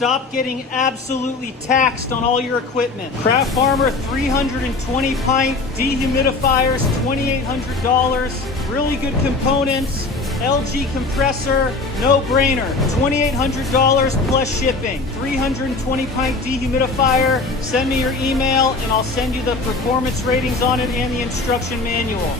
Stop getting absolutely taxed on all your equipment. Craft Farmer 320 pint dehumidifiers, $2,800. Really good components. LG compressor, no brainer. $2,800 plus shipping. 320 pint dehumidifier. Send me your email and I'll send you the performance ratings on it and the instruction manual.